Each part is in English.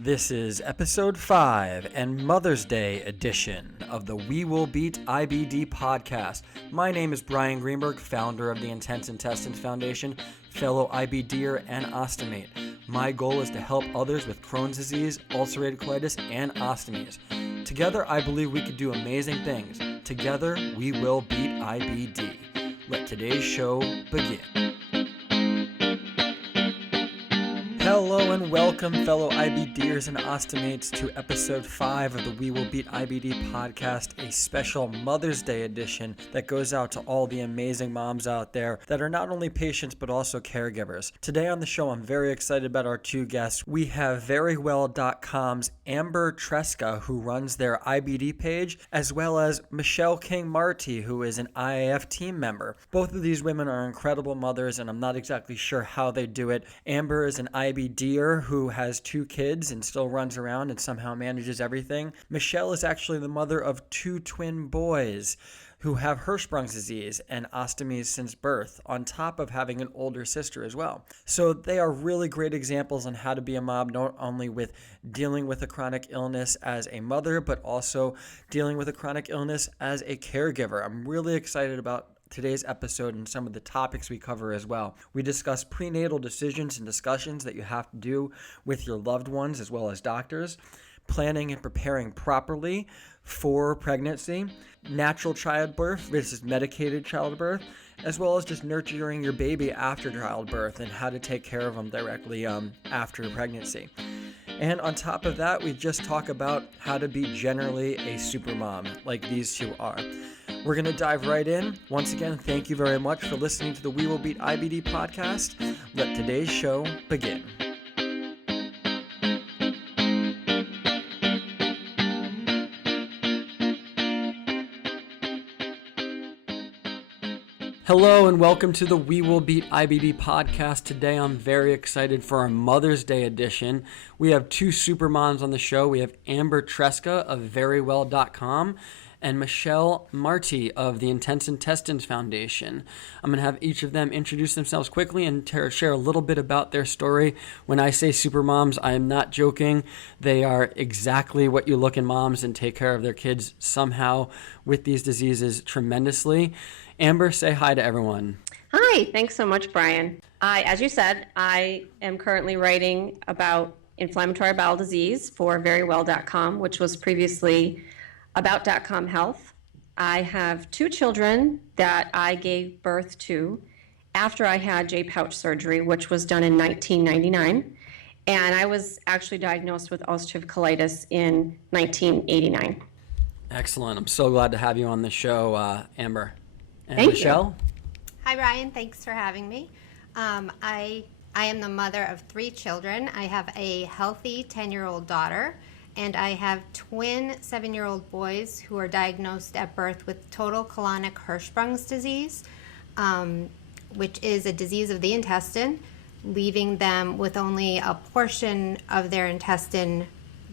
This is episode 5 and Mother's Day edition of the We Will Beat IBD podcast. My name is Brian Greenberg, founder of the Intestines Foundation, fellow IBDer and ostomate. My goal is to help others with Crohn's disease, ulcerative colitis, and ostomies. Together, I believe we could do amazing things. Together, we will beat IBD. Let today's show begin. Hello and welcome, fellow IBDers and ostomates, to episode 5 of the We Will Beat IBD podcast, a special Mother's Day edition that goes out to all the amazing moms out there that are not only patients but also caregivers. Today on the show, I'm very excited about our two guests. We have verywell.com's Amber Tresca, who runs their IBD page, as well as Michelle King Marti, who is an IAF team member. Both of these women are incredible mothers, and I'm not exactly sure how they do it. Amber is an IBDer who has 2 kids and still runs around and somehow manages everything. Michelle is actually the mother of 2 twin boys who have Hirschsprung's disease and ostomies since birth, on top of having an older sister as well. So they are really great examples on how to be a mom, not only with dealing with a chronic illness as a mother, but also dealing with a chronic illness as a caregiver. I'm really excited about today's episode and some of the topics we cover as well. We discuss prenatal decisions and discussions that you have to do with your loved ones as well as doctors, planning and preparing properly for pregnancy, natural childbirth versus medicated childbirth, as well as just nurturing your baby after childbirth and how to take care of them directly after pregnancy. And on top of that, we just talk about how to be generally a supermom like these two are. We're going to dive right in. Once again, thank you very much for listening to the We Will Beat IBD podcast. Let today's show begin. Hello and welcome to the We Will Beat IBD podcast. Today I'm very excited for our Mother's Day edition. We have 2 supermoms on the show. We have Amber Tresca of verywell.com and Michelle Marti of the Intestines Foundation. I'm going to have each of them introduce themselves quickly and share a little bit about their story. When I say supermoms, I am not joking. They are exactly what you look in moms and take care of their kids somehow with these diseases tremendously. Amber, say hi to everyone. Hi, thanks so much, Brian. As you said, I am currently writing about inflammatory bowel disease for verywell.com, which was previously about.com Health. I have 2 children that I gave birth to after I had J-pouch surgery, which was done in 1999. And I was actually diagnosed with ulcerative colitis in 1989. Excellent. I'm so glad to have you on the show, Amber. And Thank Michelle? you. Hi, Brian. Thanks for having me. I am the mother of 3 children. I have a healthy 10-year-old daughter, and I have twin 7-year-old boys who are diagnosed at birth with total colonic Hirschsprung's disease, which is a disease of the intestine, leaving them with only a portion of their intestine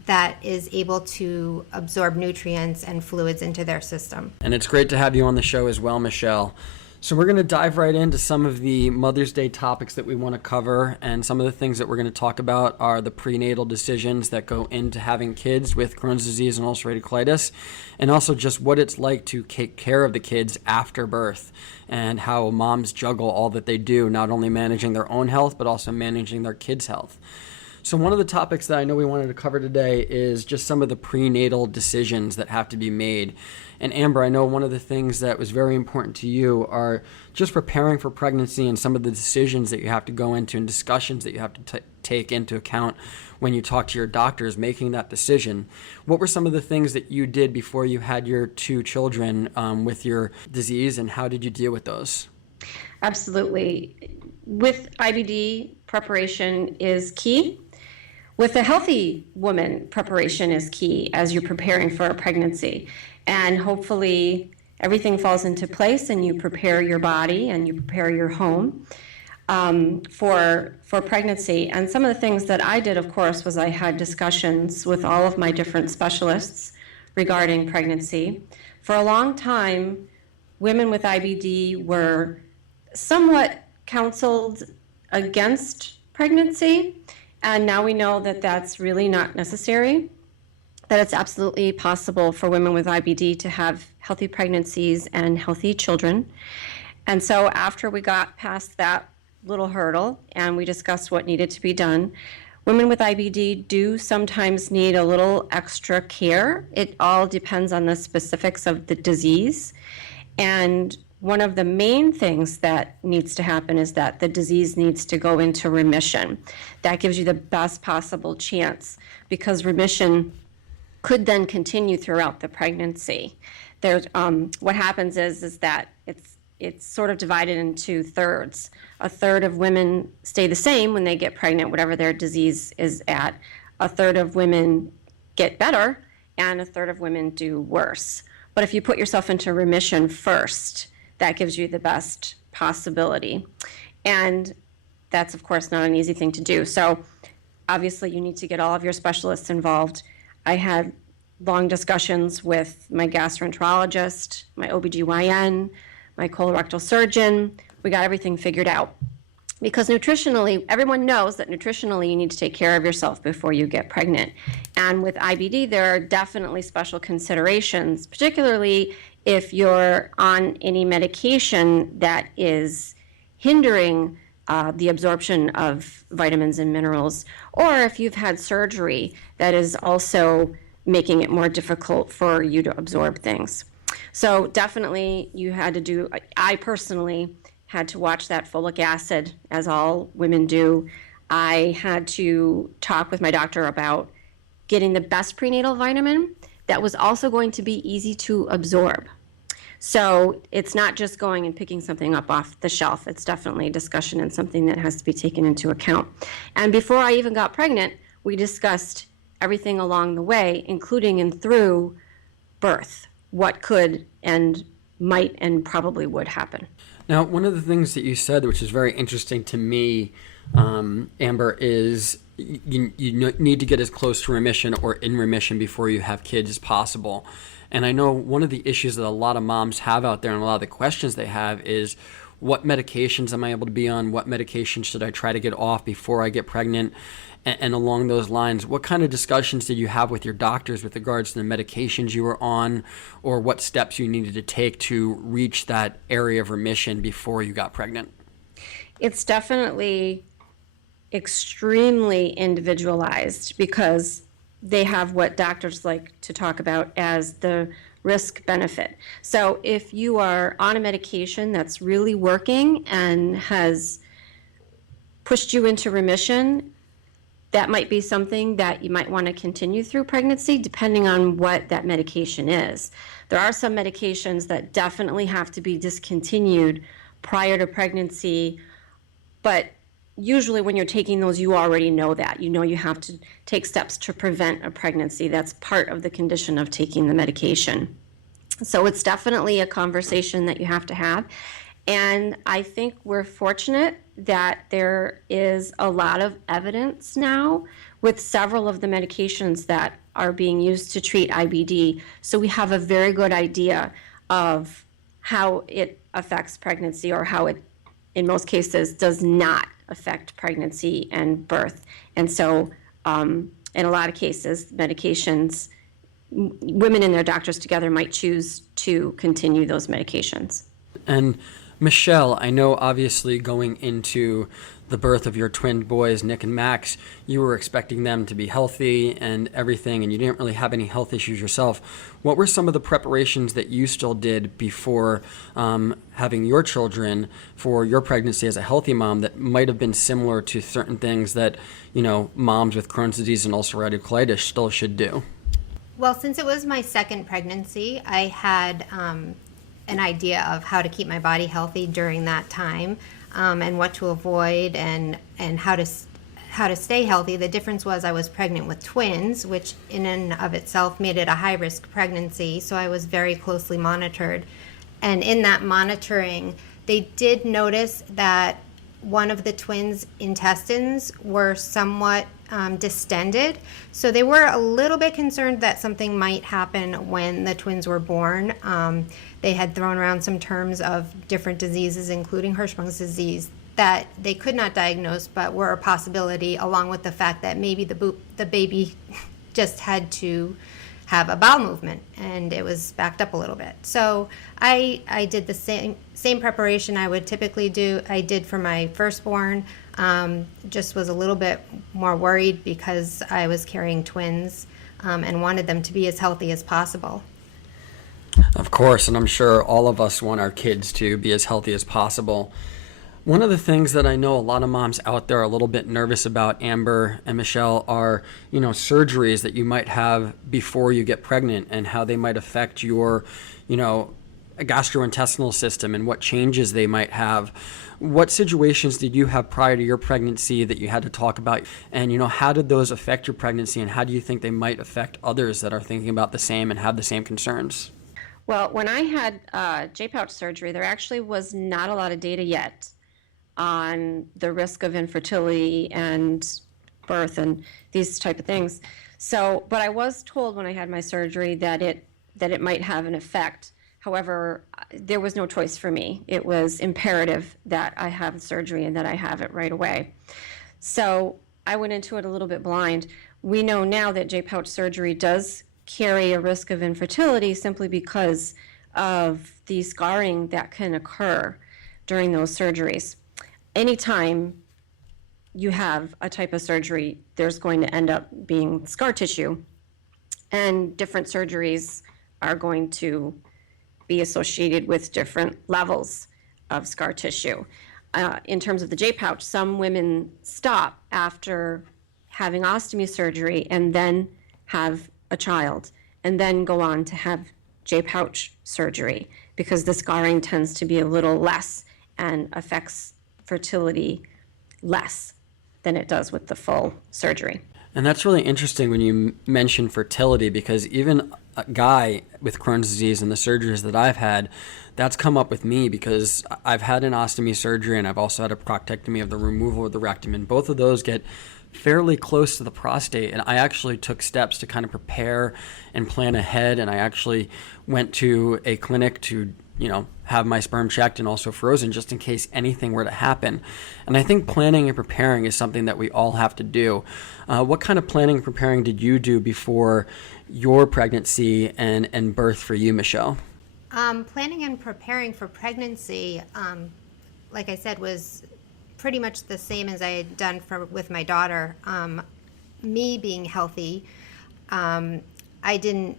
that is able to absorb nutrients and fluids into their system. And it's great to have you on the show as well, Michelle. So we're going to dive right into some of the Mother's Day topics that we want to cover, and some of the things that we're going to talk about are the prenatal decisions that go into having kids with Crohn's disease and ulcerative colitis, and also just what it's like to take care of the kids after birth and how moms juggle all that they do, not only managing their own health but also managing their kids' health. So one of the topics that I know we wanted to cover today is just some of the prenatal decisions that have to be made. And Amber, I know one of the things that was very important to you are just preparing for pregnancy and some of the decisions that you have to go into and discussions that you have to take into account when you talk to your doctors making that decision. What were some of the things that you did before you had your 2 children with your disease, and how did you deal with those? Absolutely. With IBD, preparation is key. With a healthy woman, preparation is key as you're preparing for a pregnancy. And hopefully everything falls into place and you prepare your body and you prepare your home for pregnancy. And some of the things that I did, of course, was I had discussions with all of my different specialists regarding pregnancy. For a long time, women with IBD were somewhat counseled against pregnancy And now we know that that's really not necessary, that it's absolutely possible for women with IBD to have healthy pregnancies and healthy children. And so after we got past that little hurdle and we discussed what needed to be done, women with IBD do sometimes need a little extra care. It all depends on the specifics of the disease. And one of the main things that needs to happen is that the disease needs to go into remission. That gives you the best possible chance, because remission could then continue throughout the pregnancy. There's what happens is that it's sort of divided into thirds. A third of women stay the same when they get pregnant, whatever their disease is at. A third of women get better, and a third of women do worse. But if you put yourself into remission first, that gives you the best possibility. And that's, of course, not an easy thing to do. So obviously, you need to get all of your specialists involved. I had long discussions with my gastroenterologist, my OBGYN, my colorectal surgeon. We got everything figured out. Because nutritionally, everyone knows that nutritionally you need to take care of yourself before you get pregnant. And with IBD, there are definitely special considerations, particularly if you're on any medication that is hindering the absorption of vitamins and minerals, or if you've had surgery that is also making it more difficult for you to absorb things. So definitely you had to do, I personally had to watch that folic acid, as all women do. I had to talk with my doctor about getting the best prenatal vitamin that was also going to be easy to absorb. So it's not just going and picking something up off the shelf. It's definitely a discussion and something that has to be taken into account. And before I even got pregnant, we discussed everything along the way, including and through birth, what could and might and probably would happen. Now, one of the things that you said, which is very interesting to me, Amber, is you need to get as close to remission or in remission before you have kids as possible. And I know one of the issues that a lot of moms have out there and a lot of the questions they have is, what medications am I able to be on? What medications should I try to get off before I get pregnant? And along those lines, what kind of discussions did you have with your doctors with regards to the medications you were on, or what steps you needed to take to reach that area of remission before you got pregnant? It's definitely extremely individualized, because they have what doctors like to talk about as the risk benefit. So if you are on a medication that's really working and has pushed you into remission, that might be something that you might want to continue through pregnancy, depending on what that medication is. There are some medications that definitely have to be discontinued prior to pregnancy, but usually when you're taking those, you already know that. You know you have to take steps to prevent a pregnancy. That's part of the condition of taking the medication. So it's definitely a conversation that you have to have. And I think we're fortunate that there is a lot of evidence now with several of the medications that are being used to treat IBD. So we have a very good idea of how it affects pregnancy, or how it, in most cases, does not affect pregnancy and birth. And so in a lot of cases, medications, women and their doctors together might choose to continue those medications. And Michelle, I know obviously going into the birth of your twin boys, Nick and Max, you were expecting them to be healthy and everything, and you didn't really have any health issues yourself. What were some of the preparations that you still did before having your children for your pregnancy as a healthy mom that might have been similar to certain things that, you know, moms with Crohn's disease and ulcerative colitis still should do? Well, since it was my second pregnancy, I had an idea of how to keep my body healthy during that time, and what to avoid, and how to stay healthy. The difference was I was pregnant with twins, which in and of itself made it a high-risk pregnancy, so I was very closely monitored. And in that monitoring, they did notice that one of the twins' intestines were somewhat distended. So they were a little bit concerned that something might happen when the twins were born. They had thrown around some terms of different diseases, including Hirschsprung's disease, that they could not diagnose, but were a possibility, along with the fact that maybe the baby just had to have a bowel movement and it was backed up a little bit. So I did the same preparation I would typically do. I did for my firstborn. Just was a little bit more worried because I was carrying twins and wanted them to be as healthy as possible. Of course, and I'm sure all of us want our kids to be as healthy as possible. One of the things that I know a lot of moms out there are a little bit nervous about, Amber and Michelle, are, surgeries that you might have before you get pregnant and how they might affect your, gastrointestinal system and what changes they might have. What situations did you have prior to your pregnancy that you had to talk about? And, how did those affect your pregnancy, and how do you think they might affect others that are thinking about the same and have the same concerns? Well, when I had J-pouch surgery, there actually was not a lot of data yet on the risk of infertility and birth and these type of things. So, but I was told when I had my surgery that it might have an effect. However, there was no choice for me. It was imperative that I have the surgery and that I have it right away. So I went into it a little bit blind. We know now that J-pouch surgery does carry a risk of infertility simply because of the scarring that can occur during those surgeries. Anytime you have a type of surgery, there's going to end up being scar tissue, and different surgeries are going to be associated with different levels of scar tissue. In terms of the J-pouch, some women stop after having ostomy surgery and then have a child, and then go on to have J-pouch surgery because the scarring tends to be a little less and affects fertility less than it does with the full surgery. And that's really interesting when you mention fertility, because even a guy with Crohn's disease and the surgeries that I've had, that's come up with me because I've had an ostomy surgery and I've also had a proctectomy of the removal of the rectum, and both of those get fairly close to the prostate. And I actually took steps to kind of prepare and plan ahead, and I actually went to a clinic to have my sperm checked and also frozen just in case anything were to happen. And I think planning and preparing is something that we all have to do. What kind of planning and preparing did you do before your pregnancy and birth for you, Michelle? Planning and preparing for pregnancy, like I said, was pretty much the same as I had done with my daughter. Me being healthy, I didn't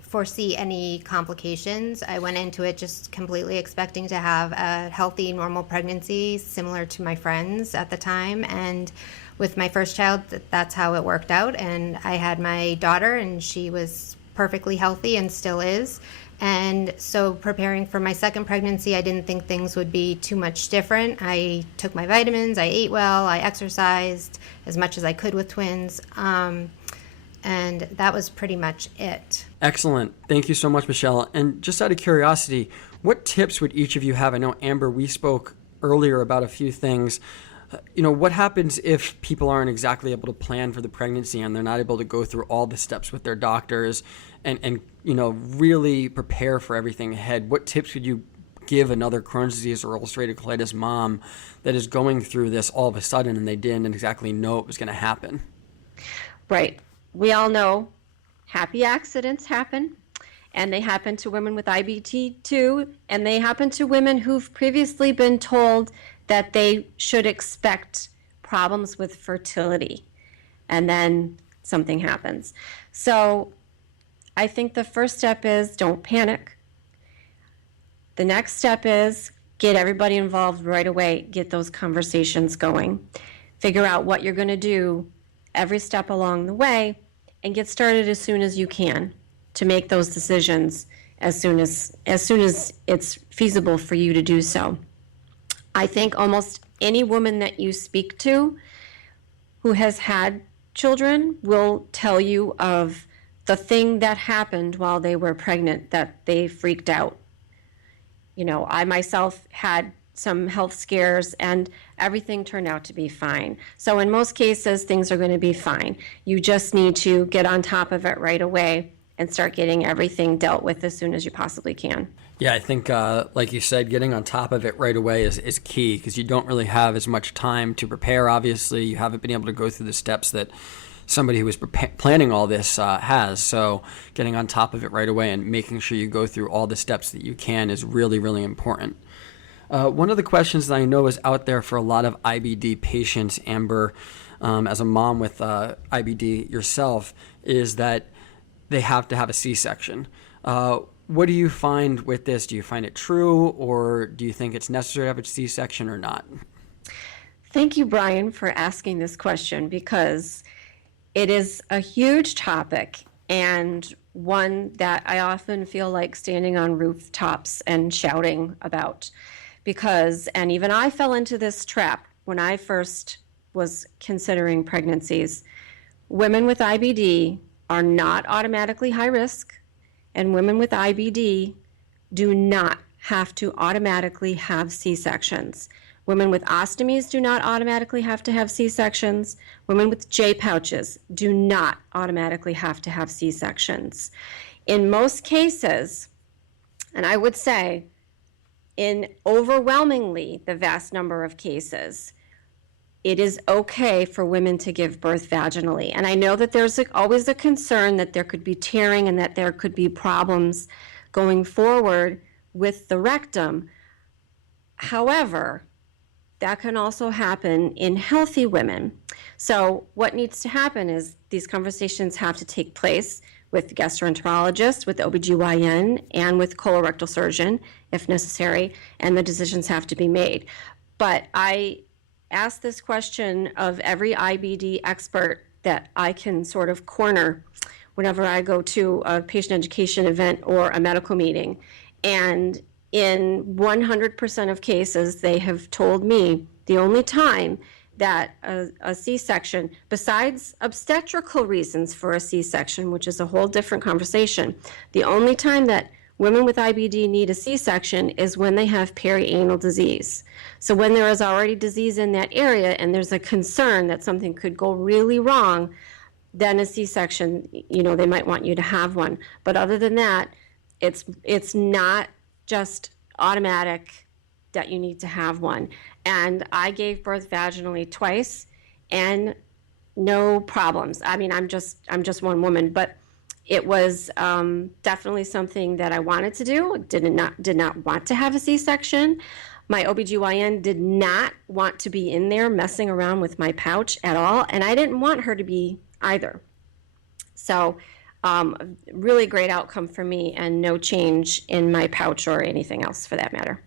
foresee any complications. I went into it just completely expecting to have a healthy, normal pregnancy similar to my friends at the time. And with my first child, that's how it worked out. And I had my daughter, and she was perfectly healthy and still is. And so preparing for my second pregnancy, I didn't think things would be too much different. I took my vitamins, I ate well, I exercised as much as I could with twins. And that was pretty much it. Excellent. Thank you so much, Michelle. And just out of curiosity, what tips would each of you have? I know, Amber, we spoke earlier about a few things. What happens if people aren't exactly able to plan for the pregnancy and they're not able to go through all the steps with their doctors and really prepare for everything ahead? What tips would you give another Crohn's disease or ulcerative colitis mom that is going through this all of a sudden and they didn't exactly know it was going to happen? Right. We all know happy accidents happen, and they happen to women with IBD too, and they happen to women who've previously been told that they should expect problems with fertility, and then something happens. So I think the first step is don't panic. The next step is get everybody involved right away, get those conversations going, figure out what you're going to do every step along the way, and get started as soon as you can to make those decisions as soon as it's feasible for you to do so. I think almost any woman that you speak to who has had children will tell you of the thing that happened while they were pregnant that they freaked out. I myself had some health scares, and everything turned out to be fine. So in most cases, things are going to be fine. You just need to get on top of it right away and start getting everything dealt with as soon as you possibly can. Yeah, I think, like you said, getting on top of it right away is key, because you don't really have as much time to prepare. Obviously, you haven't been able to go through the steps that somebody who was planning all this has. So getting on top of it right away and making sure you go through all the steps that you can is really, really important. One of the questions that I know is out there for a lot of IBD patients, Amber, as a mom with IBD yourself, is that they have to have a C-section. What do you find with this? Do you find it true, or do you think it's necessary to have a C-section or not? Thank you, Brian, for asking this question, because it is a huge topic and one that I often feel like standing on rooftops and shouting about. And even I fell into this trap when I first was considering pregnancies. Women with IBD are not automatically high risk, and women with IBD do not have to automatically have C-sections. Women with ostomies do not automatically have to have C-sections. Women with J pouches do not automatically have to have C-sections. In most cases, and I would say in overwhelmingly the vast number of cases, it is okay for women to give birth vaginally. And I know that there's always a concern that there could be tearing and that there could be problems going forward with the rectum. However, that can also happen in healthy women. So what needs to happen is these conversations have to take place with the gastroenterologist, with the OBGYN, and with colorectal surgeon, if necessary, and the decisions have to be made. But I ask this question of every IBD expert that I can sort of corner whenever I go to a patient education event or a medical meeting. And in 100% of cases, they have told me the only time that a C-section, besides obstetrical reasons for a C-section, which is a whole different conversation, the only time that women with IBD need a C-section is when they have perianal disease. So when there is already disease in that area and there's a concern that something could go really wrong, then a C-section, they might want you to have one. But other than that, it's not just automatic that you need to have one. And I gave birth vaginally twice and no problems. I mean, I'm just one woman, but it was definitely something that I wanted to do. Did not want to have a C-section. My OBGYN did not want to be in there messing around with my pouch at all, and I didn't want her to be either. So really great outcome for me, and no change in my pouch or anything else for that matter.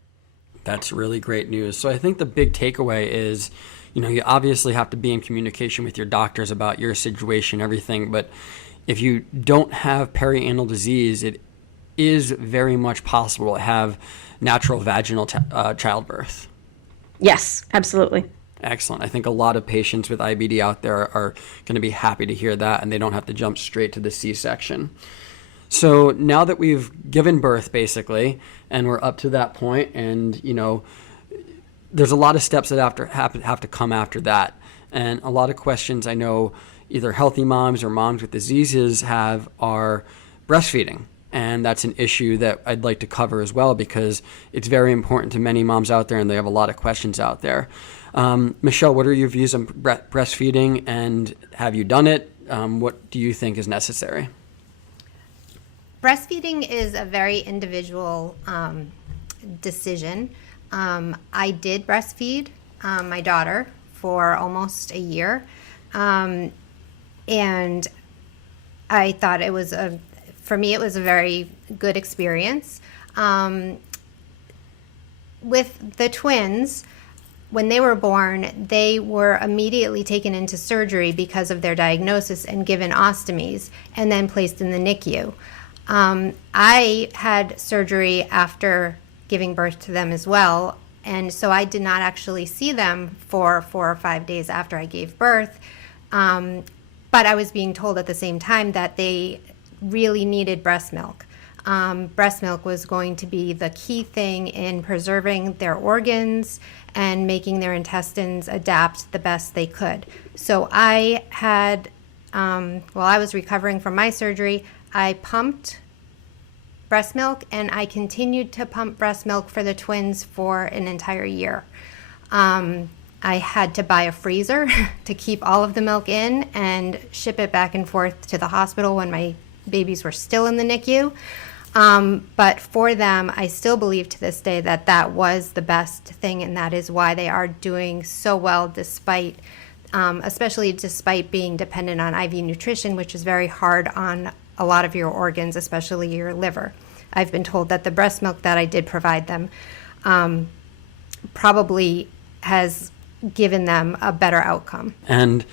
That's really great news. So I think the big takeaway is, you obviously have to be in communication with your doctors about your situation, everything, but if you don't have perianal disease, it is very much possible to have natural vaginal childbirth. Yes, absolutely. Excellent. I think a lot of patients with IBD out there are going to be happy to hear that, and they don't have to jump straight to the C-section. So now that we've given birth, basically, and we're up to that point, and, there's a lot of steps that have to come after that. And a lot of questions I know either healthy moms or moms with diseases have are breastfeeding. And that's an issue that I'd like to cover as well, because it's very important to many moms out there, and they have a lot of questions out there. Michelle, what are your views on breastfeeding, and have you done it? What do you think is necessary? Breastfeeding is a very individual decision. I did breastfeed my daughter for almost a year. And I thought for me, it was a very good experience. With the twins, when they were born, they were immediately taken into surgery because of their diagnosis and given ostomies, and then placed in the NICU. I had surgery after giving birth to them as well, and so I did not actually see them for 4 or 5 days after I gave birth. But I was being told at the same time that they really needed breast milk. Breast milk was going to be the key thing in preserving their organs and making their intestines adapt the best they could. So I had, while I was recovering from my surgery, I pumped breast milk, and I continued to pump breast milk for the twins for an entire year. I had to buy a freezer to keep all of the milk in and ship it back and forth to the hospital when my babies were still in the NICU. But for them, I still believe to this day that that was the best thing, and that is why they are doing so well despite, especially despite being dependent on IV nutrition, which is very hard on a lot of your organs, especially your liver. I've been told that the breast milk that I did provide them probably has given them a better outcome. And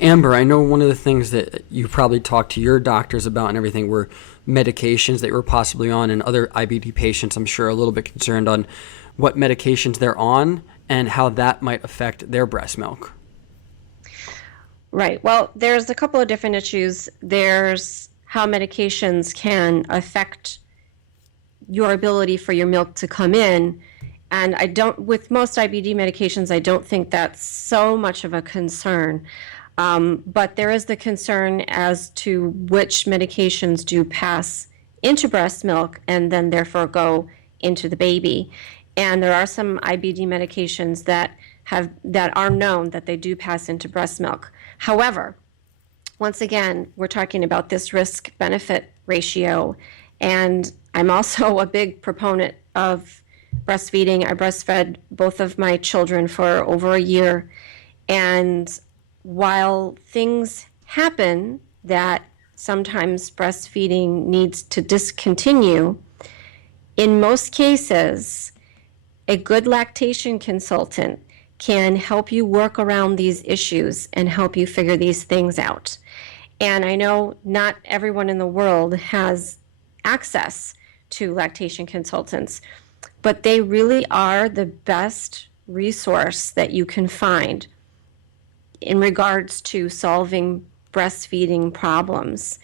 Amber, I know one of the things that you probably talked to your doctors about and everything were medications that you were possibly on, and other IBD patients, I'm sure, are a little bit concerned on what medications they're on and how that might affect their breast milk. Right. Well, there's a couple of different issues. There's how medications can affect your ability for your milk to come in. And with most IBD medications, I don't think that's so much of a concern. But there is the concern as to which medications do pass into breast milk and then therefore go into the baby. And there are some IBD medications that are known that they do pass into breast milk. However, once again, we're talking about this risk-benefit ratio, and I'm also a big proponent of breastfeeding. I breastfed both of my children for over a year, and while things happen that sometimes breastfeeding needs to discontinue, in most cases, a good lactation consultant can help you work around these issues and help you figure these things out. And I know not everyone in the world has access to lactation consultants, but they really are the best resource that you can find in regards to solving breastfeeding problems.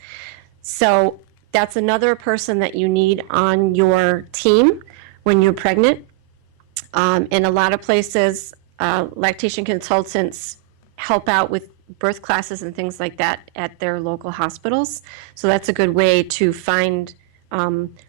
So that's another person that you need on your team when you're pregnant. In a lot of places, lactation consultants help out with birth classes and things like that at their local hospitals. So that's a good way to find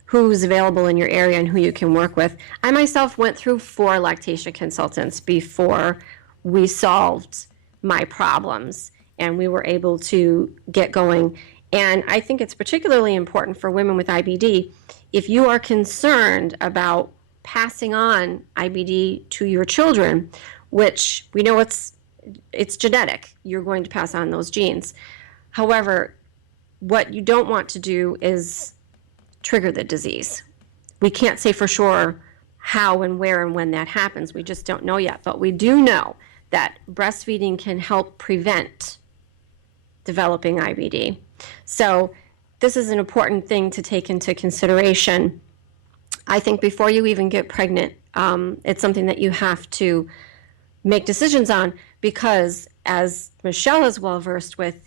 who's available in your area and who you can work with. I myself went through 4 lactation consultants before we solved my problems and we were able to get going. And I think it's particularly important for women with IBD. If you are concerned about passing on IBD to your children, which we know it's genetic, you're going to pass on those genes. However, what you don't want to do is trigger the disease. We can't say for sure how and where and when that happens. We just don't know yet. But we do know that breastfeeding can help prevent developing IBD. So this is an important thing to take into consideration. I think before you even get pregnant, it's something that you have to make decisions on, because as Michelle is well versed with,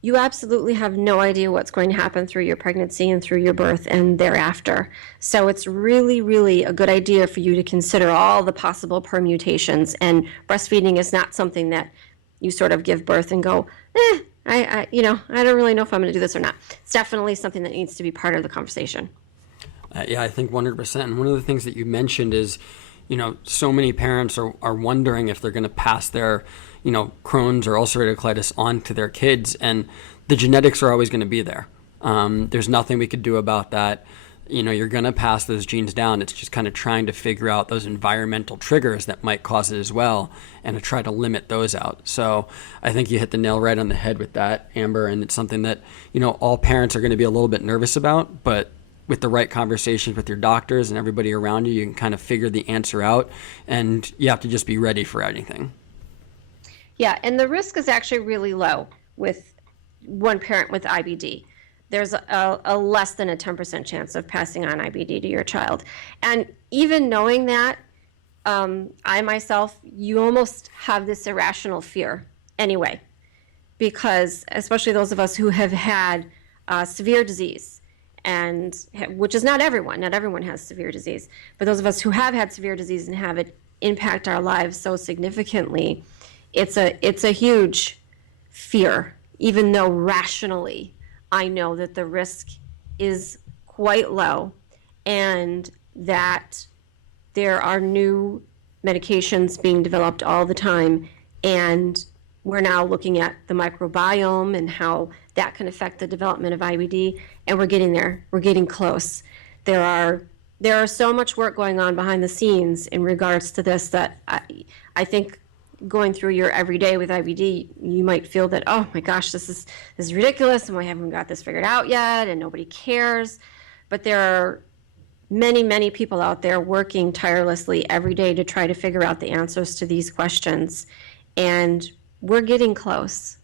you absolutely have no idea what's going to happen through your pregnancy and through your birth and thereafter. So it's really, really a good idea for you to consider all the possible permutations. And breastfeeding is not something that you sort of give birth and go, I don't really know if I'm going to do this or not. It's definitely something that needs to be part of the conversation. Yeah, I think 100%. And one of the things that you mentioned is, so many parents are wondering if they're going to pass their, Crohn's or ulcerative colitis on to their kids, and the genetics are always going to be there. There's nothing we could do about that. You're going to pass those genes down. It's just kind of trying to figure out those environmental triggers that might cause it as well and to try to limit those out. So I think you hit the nail right on the head with that, Amber, and it's something that, all parents are going to be a little bit nervous about, but with the right conversations with your doctors and everybody around you, you can kind of figure the answer out, and you have to just be ready for anything. Yeah, and the risk is actually really low with one parent with IBD. There's a less than a 10% chance of passing on IBD to your child. And even knowing that, I myself, you almost have this irrational fear anyway, because especially those of us who have had severe disease, and which is not everyone has severe disease, but those of us who have had severe disease and have it impact our lives so significantly, it's a huge fear, even though rationally I know that the risk is quite low and that there are new medications being developed all the time. And we're now looking at the microbiome and how that can affect the development of IBD. And we're getting there. We're getting close. There are so much work going on behind the scenes in regards to this that I think going through your everyday with IBD, you might feel that, oh my gosh, this is ridiculous, and we haven't got this figured out yet, and nobody cares. But there are many, many people out there working tirelessly every day to try to figure out the answers to these questions, and we're getting close.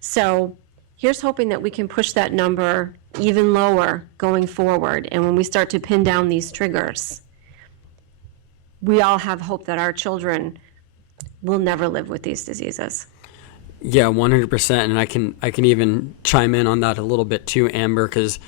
So here's hoping that we can push that number even lower going forward. And when we start to pin down these triggers, we all have hope that our children will never live with these diseases. Yeah, 100%. And I can even chime in on that a little bit too, Amber, because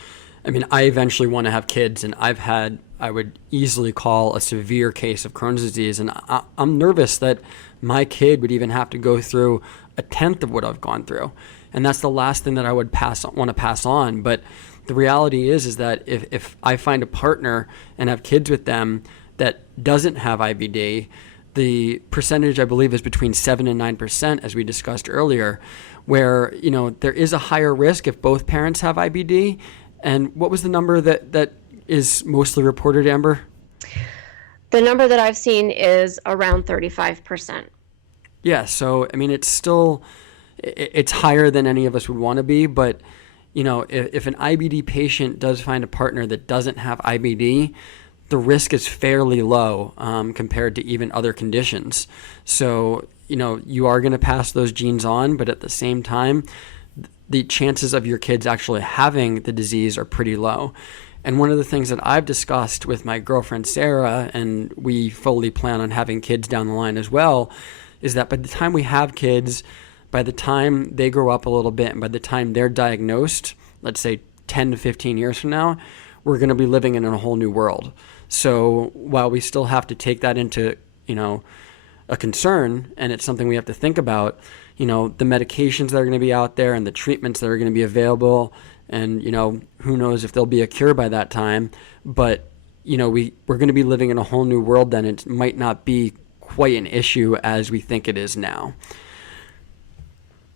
I mean, I eventually want to have kids, and I would easily call a severe case of Crohn's disease. And I'm nervous that my kid would even have to go through a tenth of what I've gone through. And that's the last thing that I would want to pass on. But the reality is that if I find a partner and have kids with them that doesn't have IBD, the percentage, I believe, is between 7 and 9%, as we discussed earlier, where, you know, there is a higher risk if both parents have IBD. And what was the number that is mostly reported, Amber? The number that I've seen is around 35%. Yeah, so, I mean, it's higher than any of us would want to be, but, you know, if an IBD patient does find a partner that doesn't have IBD, the risk is fairly low compared to even other conditions. So, you know, you are going to pass those genes on, but at the same time, the chances of your kids actually having the disease are pretty low. And one of the things that I've discussed with my girlfriend, Sarah, and we fully plan on having kids down the line as well, is that by the time we have kids, by the time they grow up a little bit, and by the time they're diagnosed, let's say 10 to 15 years from now, we're going to be living in a whole new world. So while we still have to take that into, you know, a concern, and it's something we have to think about, you know, the medications that are going to be out there and the treatments that are going to be available, and, you know, who knows if there'll be a cure by that time, but, you know, we're going to be living in a whole new world then. It might not be quite an issue as we think it is now.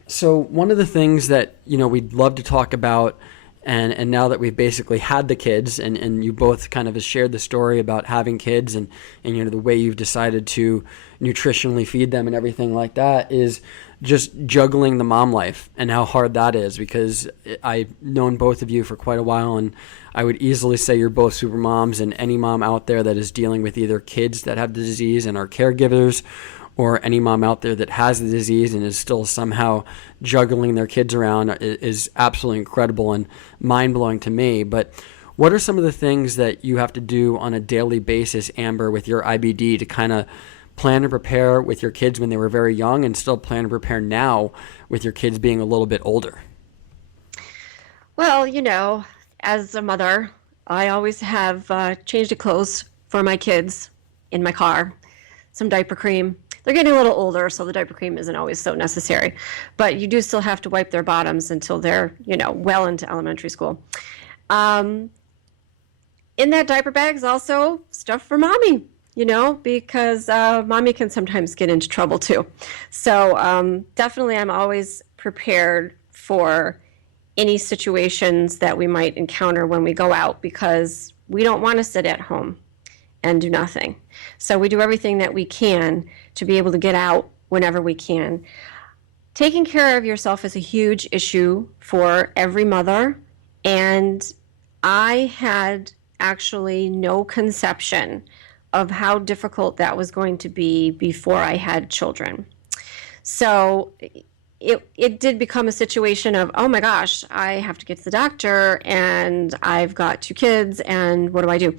So one of the things that, you know, we'd love to talk about, and now that we've basically had the kids, and you both kind of shared the story about having kids and you know, the way you've decided to nutritionally feed them and everything like that, is just juggling the mom life and how hard that is, because I've known both of you for quite a while, and I would easily say you're both super moms, and any mom out there that is dealing with either kids that have the disease and are caregivers, or any mom out there that has the disease and is still somehow juggling their kids around is absolutely incredible and mind-blowing to me. But what are some of the things that you have to do on a daily basis, Amber, with your IBD to kind of plan and prepare with your kids when they were very young, and still plan and prepare now with your kids being a little bit older? Well, you know, as a mother, I always have changed of clothes for my kids in my car, some diaper cream. They're getting a little older, so the diaper cream isn't always so necessary. But you do still have to wipe their bottoms until they're, you know, well into elementary school. In that diaper bag is also stuff for mommy, you know, because mommy can sometimes get into trouble too. So definitely I'm always prepared for any situations that we might encounter when we go out, because we don't want to sit at home and do nothing. So we do everything that we can to be able to get out whenever we can. Taking care of yourself is a huge issue for every mother, and I had actually no conception of how difficult that was going to be before I had children. So it did become a situation of, oh my gosh, I have to get to the doctor, and I've got 2 kids, and what do I do?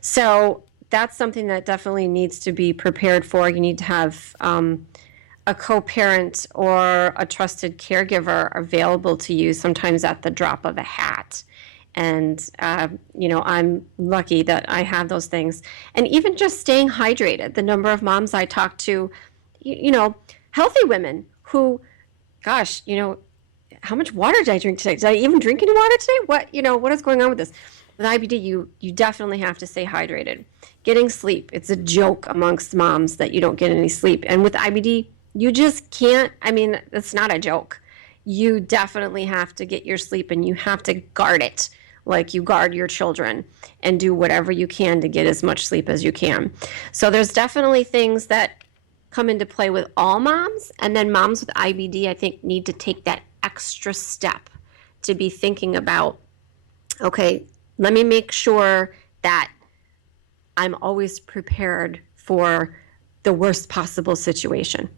So that's something that definitely needs to be prepared for. You need to have a co-parent or a trusted caregiver available to you, sometimes at the drop of a hat. And, you know, I'm lucky that I have those things. And even just staying hydrated. The number of moms I talk to, you know, healthy women who, gosh, you know, how much water did I drink today? Did I even drink any water today? What is going on with this? With IBD, you definitely have to stay hydrated. Getting sleep, it's a joke amongst moms that you don't get any sleep. And with IBD, you just can't, it's not a joke. You definitely have to get your sleep, and you have to guard it like you guard your children, and do whatever you can to get as much sleep as you can. So there's definitely things that come into play with all moms, and then moms with IBD, I think, need to take that extra step to be thinking about, okay, let me make sure that I'm always prepared for the worst possible situation.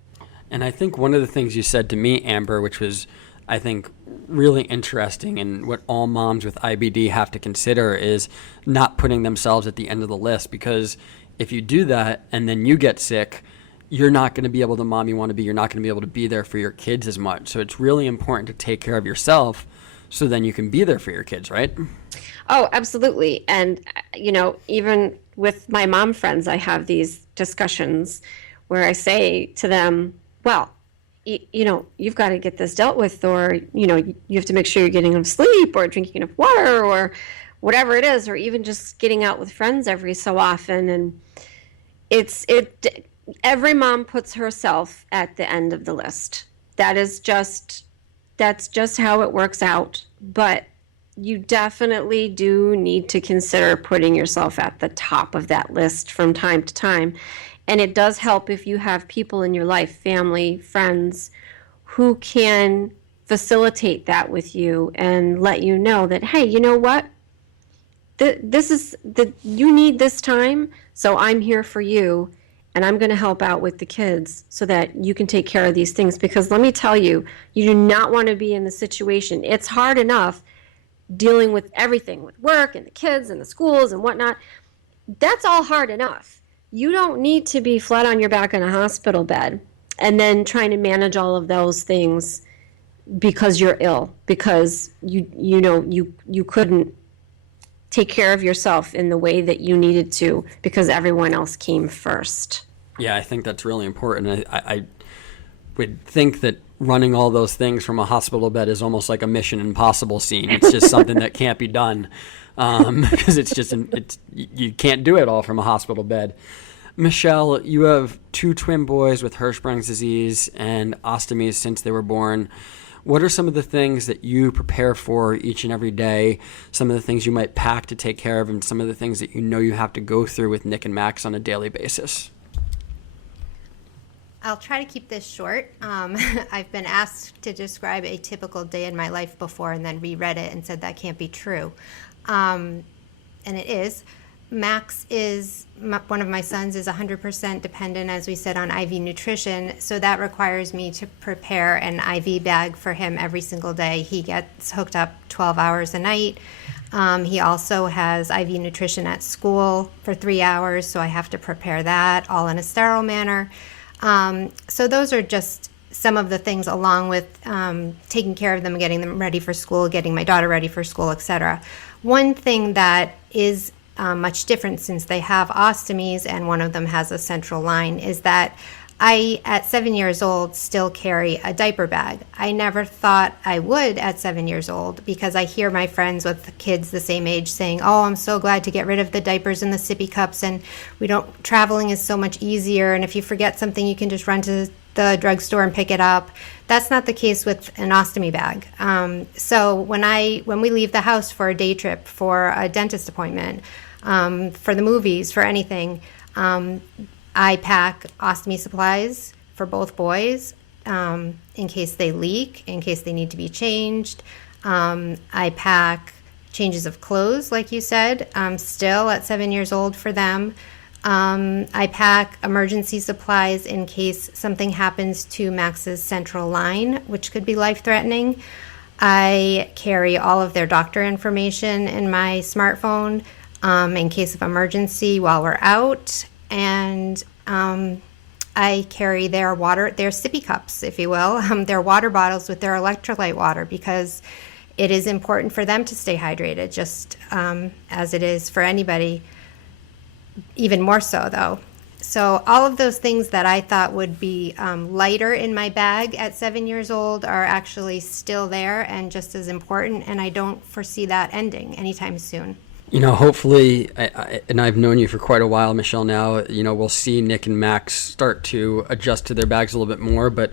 And I think one of the things you said to me, Amber, which was, I think, really interesting, and what all moms with IBD have to consider, is not putting themselves at the end of the list. Because if you do that and then you get sick, you're not going to be able to mom you want to be. You're not going to be able to be there for your kids as much. So it's really important to take care of yourself so then you can be there for your kids, right? Oh, absolutely. And, even with my mom friends, I have these discussions where I say to them, well, you've got to get this dealt with, or, you have to make sure you're getting enough sleep or drinking enough water or whatever it is, or even just getting out with friends every so often. And every mom puts herself at the end of the list. That's just how it works out. But you definitely do need to consider putting yourself at the top of that list from time to time. And it does help if you have people in your life, family, friends, who can facilitate that with you and let you know that, hey, you know what? You need this time, so I'm here for you, and I'm going to help out with the kids so that you can take care of these things. Because let me tell you, you do not want to be in the situation. It's hard enough dealing with everything, with work and the kids and the schools and whatnot. That's all hard enough. You don't need to be flat on your back in a hospital bed and then trying to manage all of those things because you're ill, because you couldn't take care of yourself in the way that you needed to because everyone else came first. Yeah, I think that's really important. I would think that running all those things from a hospital bed is almost like a Mission Impossible scene. It's just something that can't be done because you can't do it all from a hospital bed. Michelle, you have 2 twin boys with Hirschsprung's disease and ostomies since they were born. What are some of the things that you prepare for each and every day? Some of the things you might pack to take care of, and some of the things that you have to go through with Nick and Max on a daily basis? I'll try to keep this short. I've been asked to describe a typical day in my life before and then reread it and said that can't be true. And it is. Max one of my sons is 100% dependent, as we said, on IV nutrition. So that requires me to prepare an IV bag for him every single day. He gets hooked up 12 hours a night. He also has IV nutrition at school for 3 hours. So I have to prepare that all in a sterile manner. So those are just some of the things, along with taking care of them, getting them ready for school, getting my daughter ready for school, etc. One thing that is much different, since they have ostomies and one of them has a central line, is that I, at 7 years old, still carry a diaper bag. I never thought I would at 7 years old, because I hear my friends with kids the same age saying, oh, I'm so glad to get rid of the diapers and the sippy cups, and traveling is so much easier, and if you forget something, you can just run to the drugstore and pick it up. That's not the case with an ostomy bag. So when we leave the house for a day trip, for a dentist appointment, for the movies, for anything, I pack ostomy supplies for both boys in case they leak, in case they need to be changed. I pack changes of clothes, like you said, still at 7 years old for them. I pack emergency supplies in case something happens to Max's central line, which could be life-threatening. I carry all of their doctor information in my smartphone in case of emergency while we're out. And I carry their sippy cups, if you will, their water bottles with their electrolyte water, because it is important for them to stay hydrated, just as it is for anybody, even more so though. So all of those things that I thought would be lighter in my bag at 7 years old are actually still there and just as important, and I don't foresee that ending anytime soon. Hopefully, and I've known you for quite a while, Michelle, now, we'll see Nick and Max start to adjust to their bags a little bit more, but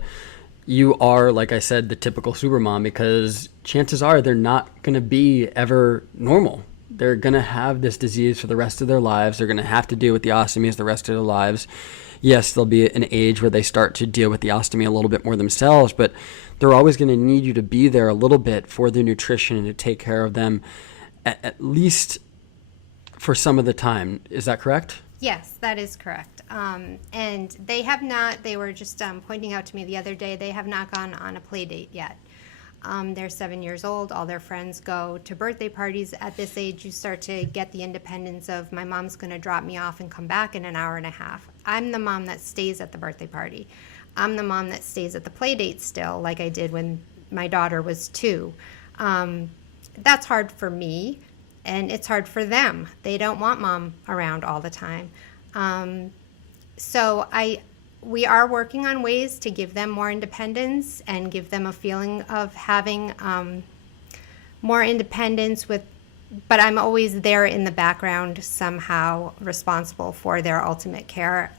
you are, like I said, the typical supermom, because chances are they're not going to be ever normal. They're going to have this disease for the rest of their lives. They're going to have to deal with the ostomies the rest of their lives. Yes, there'll be an age where they start to deal with the ostomy a little bit more themselves, but they're always going to need you to be there a little bit for their nutrition and to take care of them, at least for some of the time. Is that correct? Yes, that is correct. And they have not, they were just pointing out to me the other day, they have not gone on a play date yet. They're 7 years old. All their friends go to birthday parties. At this age, you start to get the independence of my mom's going to drop me off and come back in an hour and a half. I'm the mom that stays at the birthday party. I'm the mom that stays at the play date still, like I did when my daughter was 2. That's hard for me, and it's hard for them. They don't want mom around all the time. So we are working on ways to give them more independence and give them a feeling of having more independence but I'm always there in the background, somehow responsible for their ultimate care,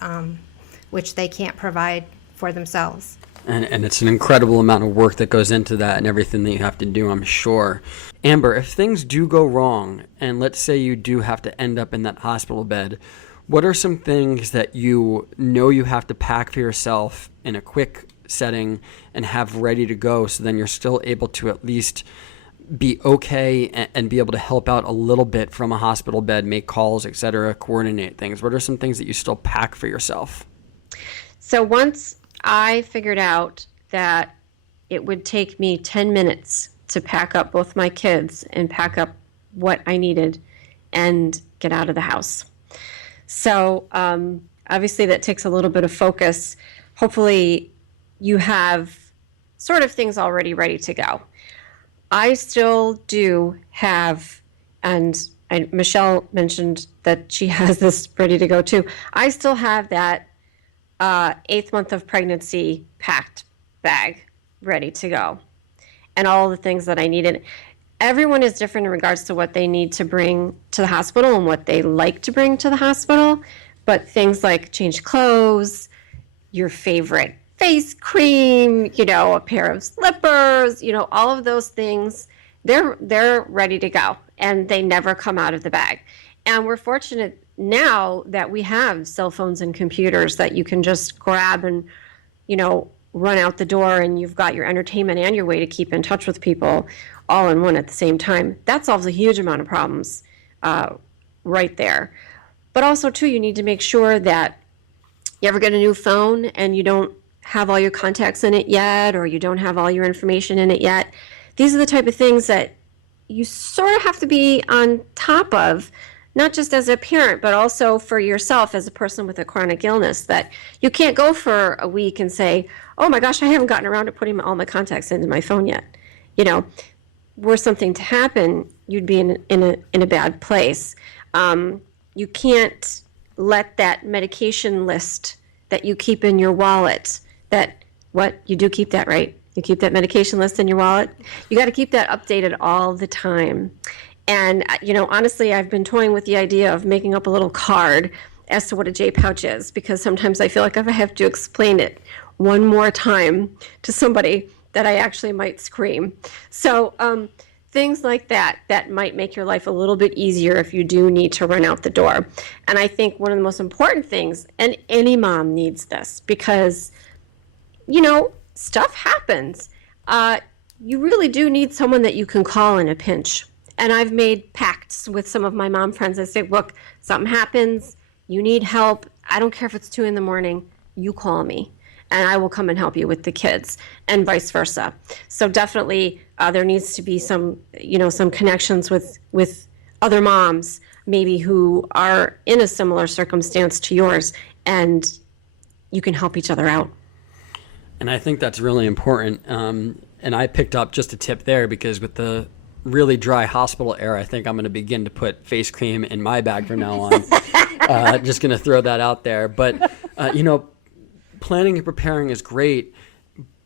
which they can't provide for themselves. And it's an incredible amount of work that goes into that and everything that you have to do, I'm sure. Amber, if things do go wrong, and let's say you do have to end up in that hospital bed, what are some things that you know you have to pack for yourself in a quick setting and have ready to go, so then you're still able to at least be okay and be able to help out a little bit from a hospital bed, make calls, etc., coordinate things? What are some things that you still pack for yourself? So once I figured out that it would take me 10 minutes to pack up both my kids and pack up what I needed and get out of the house. So obviously that takes a little bit of focus. Hopefully you have sort of things already ready to go. I still do have, and Michelle mentioned that she has this ready to go too. I still have that 8th month of pregnancy packed bag ready to go, and all the things that I needed. Everyone is different in regards to what they need to bring to the hospital and what they like to bring to the hospital. But things like change clothes, your favorite face cream, a pair of slippers, all of those things, they're ready to go, and they never come out of the bag. And we're fortunate now that we have cell phones and computers that you can just grab and, run out the door, and you've got your entertainment and your way to keep in touch with people all in one at the same time. That solves a huge amount of problems right there. But also, too, you need to make sure that you ever get a new phone and you don't have all your contacts in it yet, or you don't have all your information in it yet. These are the type of things that you sort of have to be on top of, not just as a parent, but also for yourself as a person with a chronic illness, that you can't go for a week and say, oh my gosh, I haven't gotten around to putting all my contacts into my phone yet. Were something to happen, you'd be in a bad place. You can't let that medication list that you keep in your wallet, you do keep that, right? You keep that medication list in your wallet. You got to keep that updated all the time. And, honestly, I've been toying with the idea of making up a little card as to what a J-pouch is, because sometimes I feel like if I have to explain it one more time to somebody, that I actually might scream. So things like that might make your life a little bit easier if you do need to run out the door. And I think one of the most important things, and any mom needs this, because, stuff happens. You really do need someone that you can call in a pinch. And I've made pacts with some of my mom friends. I say, look, something happens, you need help. I don't care if it's 2 a.m, you call me and I will come and help you with the kids, and vice versa. So definitely there needs to be some connections with other moms, maybe who are in a similar circumstance to yours, and you can help each other out. And I think that's really important. And I picked up just a tip there, because with the really dry hospital air, I think I'm going to begin to put face cream in my bag from now on. Just going to throw that out there. But, planning and preparing is great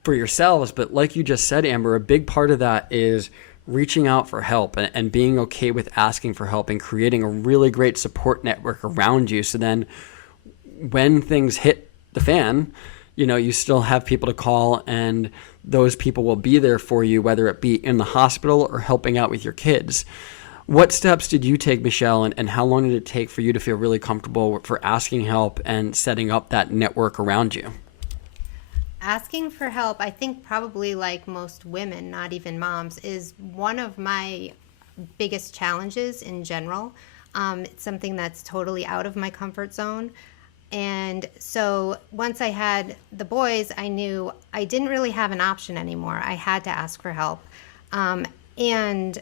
for yourselves. But like you just said, Amber, a big part of that is reaching out for help and being okay with asking for help and creating a really great support network around you. So then when things hit the fan, you still have people to call, and those people will be there for you, whether it be in the hospital or helping out with your kids. What steps did you take, Michelle, and how long did it take for you to feel really comfortable for asking help and setting up that network around you? Asking for help, I think probably like most women, not even moms, is one of my biggest challenges in general. It's something that's totally out of my comfort zone. And so once I had the boys, I knew I didn't really have an option anymore. I had to ask for help. And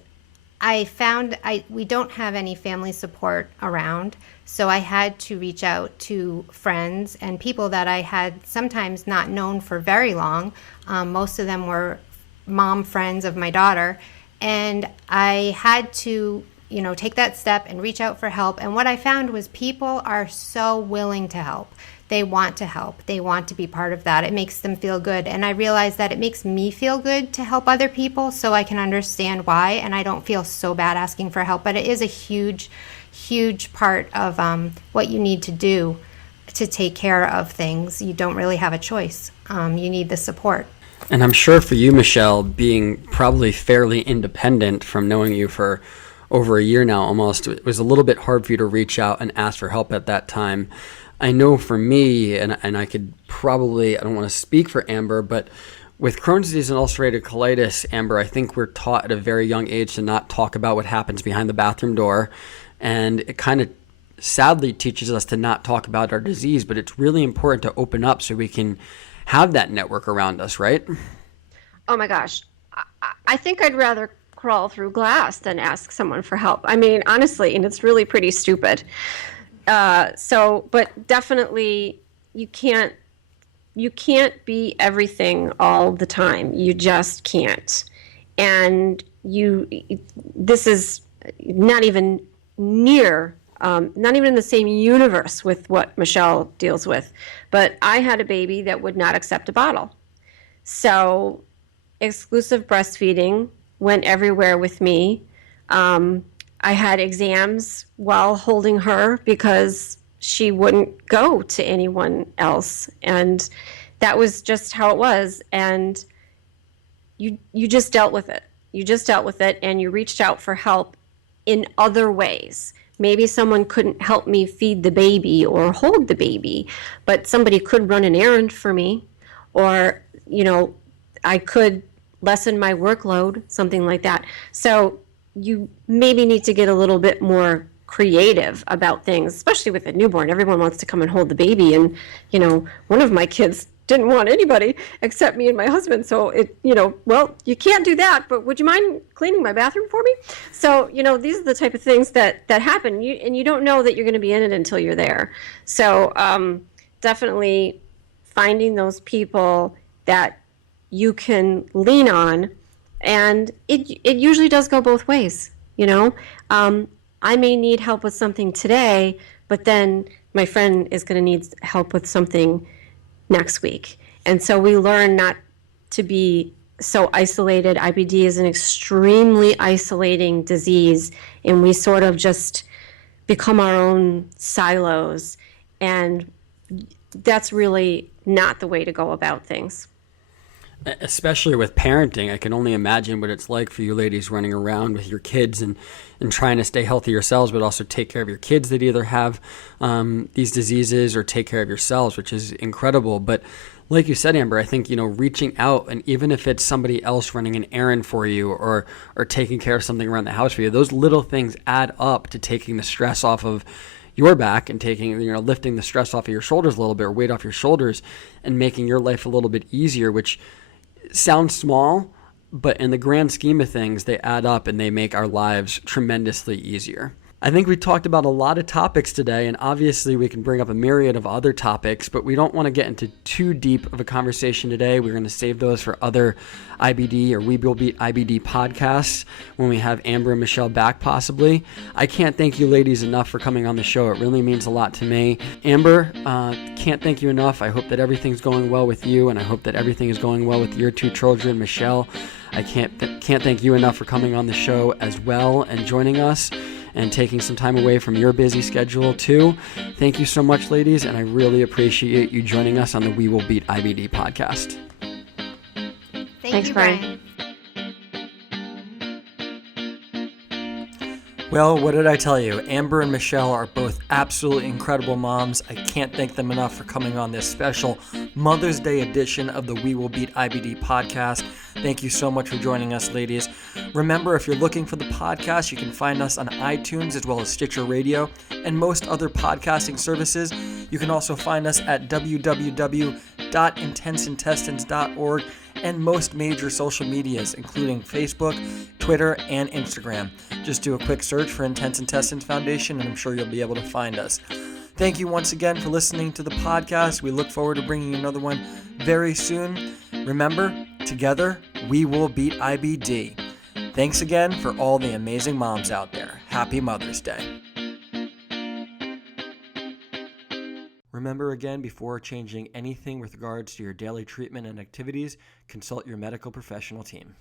I found we don't have any family support around. So I had to reach out to friends and people that I had sometimes not known for very long. Most of them were mom friends of my daughter. And I had to take that step and reach out for help. And what I found was people are so willing to help. They want to help. They want to be part of that. It makes them feel good. And I realized that it makes me feel good to help other people, so I can understand why. And I don't feel so bad asking for help. But it is a huge, huge part of what you need to do to take care of things. You don't really have a choice. You need the support. And I'm sure for you, Michelle, being probably fairly independent from knowing you for over a year now almost, it was a little bit hard for you to reach out and ask for help at that time. I know for me, and I could probably, I don't want to speak for Amber, but with Crohn's disease and ulcerative colitis, Amber, I think we're taught at a very young age to not talk about what happens behind the bathroom door. And it kind of sadly teaches us to not talk about our disease, but it's really important to open up so we can have that network around us, right? Oh my gosh. I think I'd rather crawl through glass than ask someone for help. I mean, honestly, and it's really pretty stupid. But definitely you can't be everything all the time. You just can't. And this is not even near, not even in the same universe with what Michelle deals with. But I had a baby that would not accept a bottle. So exclusive breastfeeding went everywhere with me. I had exams while holding her because she wouldn't go to anyone else. And that was just how it was. And you just dealt with it. You just dealt with it, and you reached out for help in other ways. Maybe someone couldn't help me feed the baby or hold the baby, but somebody could run an errand for me, or, I could lessen my workload, something like that. So you maybe need to get a little bit more creative about things, especially with a newborn. Everyone wants to come and hold the baby. And, one of my kids didn't want anybody except me and my husband. So well, you can't do that, but would you mind cleaning my bathroom for me? So, these are the type of things that happen, and you don't know that you're going to be in it until you're there. So definitely finding those people that you can lean on, and it usually does go both ways. I may need help with something today, but then my friend is going to need help with something next week. And so we learn not to be so isolated. IBD is an extremely isolating disease, and we sort of just become our own silos, and that's really not the way to go about things. Especially with parenting, I can only imagine what it's like for you ladies running around with your kids and trying to stay healthy yourselves, but also take care of your kids that either have these diseases or take care of yourselves, which is incredible. But like you said, Amber, I think, reaching out, and even if it's somebody else running an errand for you or taking care of something around the house for you, those little things add up to taking the stress off of your back and taking, lifting the stress off of your shoulders a little bit, or weight off your shoulders, and making your life a little bit easier, which sounds small, but in the grand scheme of things, they add up and they make our lives tremendously easier. I think we talked about a lot of topics today, and obviously we can bring up a myriad of other topics, but we don't want to get into too deep of a conversation today. We're going to save those for other IBD or We Will Beat IBD podcasts when we have Amber and Michelle back possibly. I can't thank you ladies enough for coming on the show. It really means a lot to me. Amber, can't thank you enough. I hope that everything's going well with you, and I hope that everything is going well with your two children. Michelle, I can't thank you enough for coming on the show as well and joining us and taking some time away from your busy schedule too. Thank you so much, ladies, and I really appreciate you joining us on the We Will Beat IBD podcast. Thanks, Brian. Well, what did I tell you? Amber and Michelle are both absolutely incredible moms. I can't thank them enough for coming on this special Mother's Day edition of the We Will Beat IBD podcast. Thank you so much for joining us, ladies. Remember, if you're looking for the podcast, you can find us on iTunes as well as Stitcher Radio and most other podcasting services. You can also find us at www.intenseintestines.org and most major social medias, including Facebook, Twitter, and Instagram. Just do a quick search for Intense Intestines Foundation, and I'm sure you'll be able to find us. Thank you once again for listening to the podcast. We look forward to bringing you another one very soon. Remember, together, we will beat IBD. Thanks again for all the amazing moms out there. Happy Mother's Day. Remember again, before changing anything with regards to your daily treatment and activities, consult your medical professional team.